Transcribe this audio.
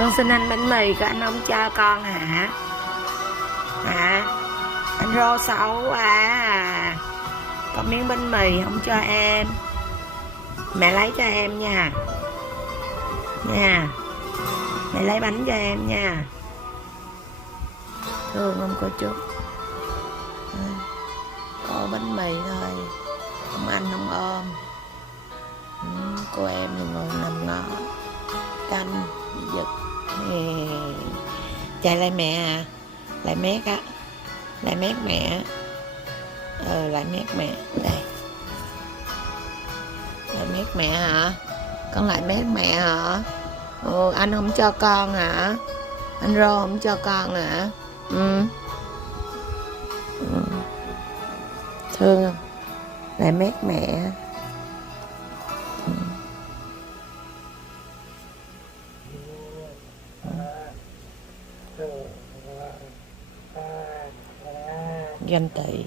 Con xin anh bánh mì của anh không cho con hả? Hả? Anh rô xấu quá à. Có miếng bánh mì không cho em. Mẹ lấy cho em nha. Nha. Mẹ lấy bánh cho em nha. Thương không cô chú? Có bánh mì thôi. Không anh không ôm. Cô em thì ngồi nằm ngó canh bị giật. Chạy lại mẹ à. Lại mét á. Lại mét mẹ. Lại mét mẹ. Đây. Lại mét mẹ hả? Con lại mét mẹ hả? Anh không cho con hả? Anh Rô không cho con hả? Thương không? Lại mét mẹ. Ganh tị.